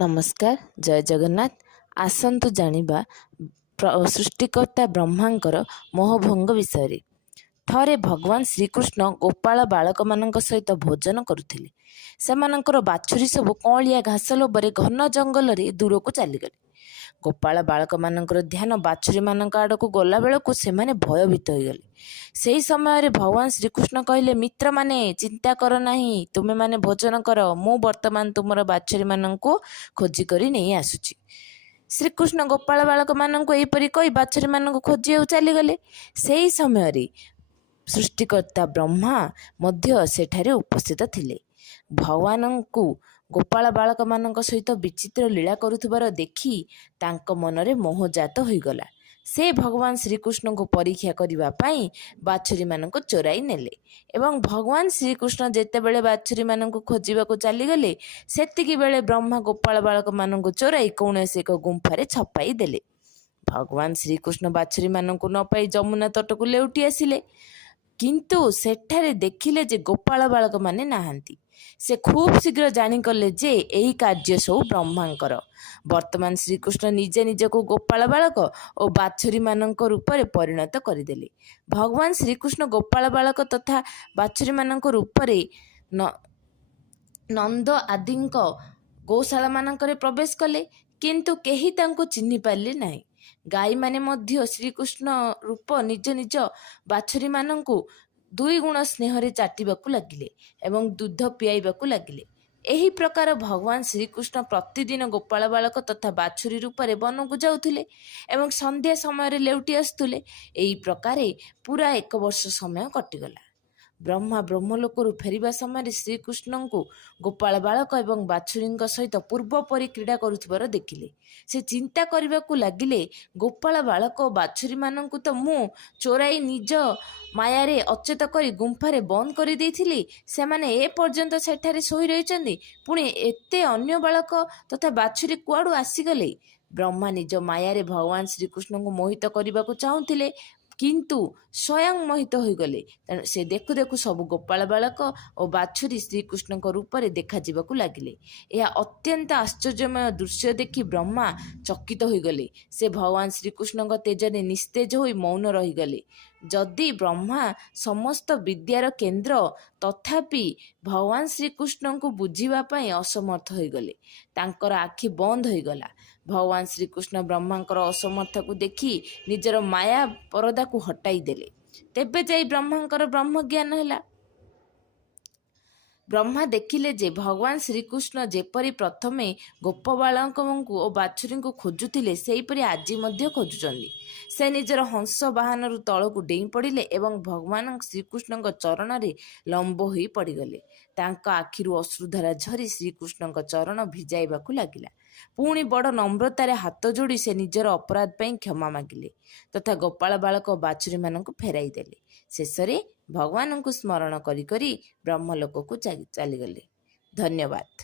नमस्कार, जय जगन्नाथ। आसन्तु जानिबा सृष्टिकर्ता ब्रह्मांकर मोहभंग विषय। थरे भगवान श्रीकृष्ण गोपाल बालक मान सहित भोजन करुथिले। सेमानंकर बाछुरी सब कौलिया घास लोभरे घन जंगल रे दूर को चलीगले। गोपाल बालक मानकर ध्यान बाछुरी मान आड़क गला बेलू से भयभीत होगले। से समय भगवान श्रीकृष्ण कहले, मित्र माने चिंता कर नहीं, तुम्हें माने भोजन कर, मु वर्तमान तुमर बाछुरी मान खोजिक नहीं आसुची। श्रीकृष्ण गोपाल बालक मानक एपरी कही बाछुरी मान खोजी चलीगले। से समय सृष्टिकर्ता ब्रह्मा मध्य सेठारे उपस्थित थिले। भगवान को गोपाल बालक मान सहित विचित्र लीला करुथिबार देखि तांक मनरे मोहजात होइगला। से भगवान श्रीकृष्ण को परीक्षा करने बाछुरी मान चोराई नेले एवं भगवान श्रीकृष्ण जेतेबेले बाछुरी मान खोजा चलीगले सेतिकी बेले ब्रह्मा गोपाल बालक मान चोराई कौन एक गुंफारे छपाई देले। भगवान श्रीकृष्ण बाछुरी मान न पाई जमुना तट को लेउटी आसिले, किंतु सेठारे देखिले जे गोपाल बालक माने नाहांती। से खूब शीघ्र जानिकले जे एही कार्य सब ब्रह्मांकर। वर्तमान श्रीकृष्ण निजे निज को गोपाल बालक और बाछुरी मानक रूप में परिणत करदेले। भगवान श्रीकृष्ण गोपाल बालक तथा बाछुरी मानक रूप नंद आदि गौशाला मानकरे प्रवेश कले, किंतु केही तांको चिन्हि पारले नाही। गाई माने मध्य श्रीकृष्ण रूप निज निज बाछुरी मानंकु दुई गुण स्नेह चाटिबाकू लगिले एवं दूध पियाइबाकू लगिले। एही प्रकार भगवान श्रीकृष्ण प्रतिदिन गोपाल बालक तथा बाछुरी रूप में वन को जाउथिले एवं संध्या समय लेउटी आसुथिले। एही प्रकार पूरा 1 वर्ष समय कटिगला। ब्रह्मा ब्रह्मलोकरू फेरिबा समय श्रीकृष्ण को गोपाल बालक एवं बाछुरी सहित पूर्व परी क्रीड़ा करुथिबार देखिले। से चिंता करबाकू लागिले, गोपाल बालक और बाछुरी मानंकु तो मु चोराई निज मायारे अचेत करी गुंफारे बंद कर देइथिली, सेमाने ए पर्यंत सेठारे सोई रहिचंदी, पुणी एते अन्य बालक तथा बाछुरी कुआडू आसीगले। ब्रह्मा निज मायारे भगवान श्रीकृष्ण को मोहित करबाकू चाहुथिले, किंतु स्वयं मोहित हो गले। से देखु देखु सब गोपाल बालक और बाछुरी श्रीकृष्ण रूप में देखा जावाकू लगिले। यह अत्यंत आश्चर्यमय दृश्य देखि ब्रह्मा चकित हो गले। से भगवान श्रीकृष्ण तेजरे निस्तेज हो मौन रहीगले। जदि ब्रह्मा समस्त विद्यार केन्द्र तथापि भगवान श्रीकृष्ण को बुझीवाई असमर्थ हो गले। तांकर आखि बंद हो गला। भगवान श्रीकृष्ण ब्रह्मांकर असमर्थ को देखि निजर माया परदा को हटाई देले। तेबे जाई ब्रह्मांकर ब्रह्म ज्ञान हैला। ब्रह्मा देखिले जे भगवान श्रीकृष्ण जेपरी प्रथमे गोप बालक और बाछुरी को खोजुथिले सेहीपरि आज मध्य खोजुचंदी। से निजर हंस वाहन तल को डेई पड़िले एवं भगवान श्रीकृष्ण चरण रे लंब होई पड़गले। तांका आखिरु अश्रुधारा झरी श्रीकृष्ण चरण भिजाइबाकू लागिला। पुणी बड़ नम्रतार हाथ जोड़ी से निजर अपराध पर क्षमा मागिले तथा गोपाल बालक और बाछुरी मानक फेराई देले। शेषरे भगवान को स्मरण करी ब्रह्मलोक को चलीगले। धन्यवाद।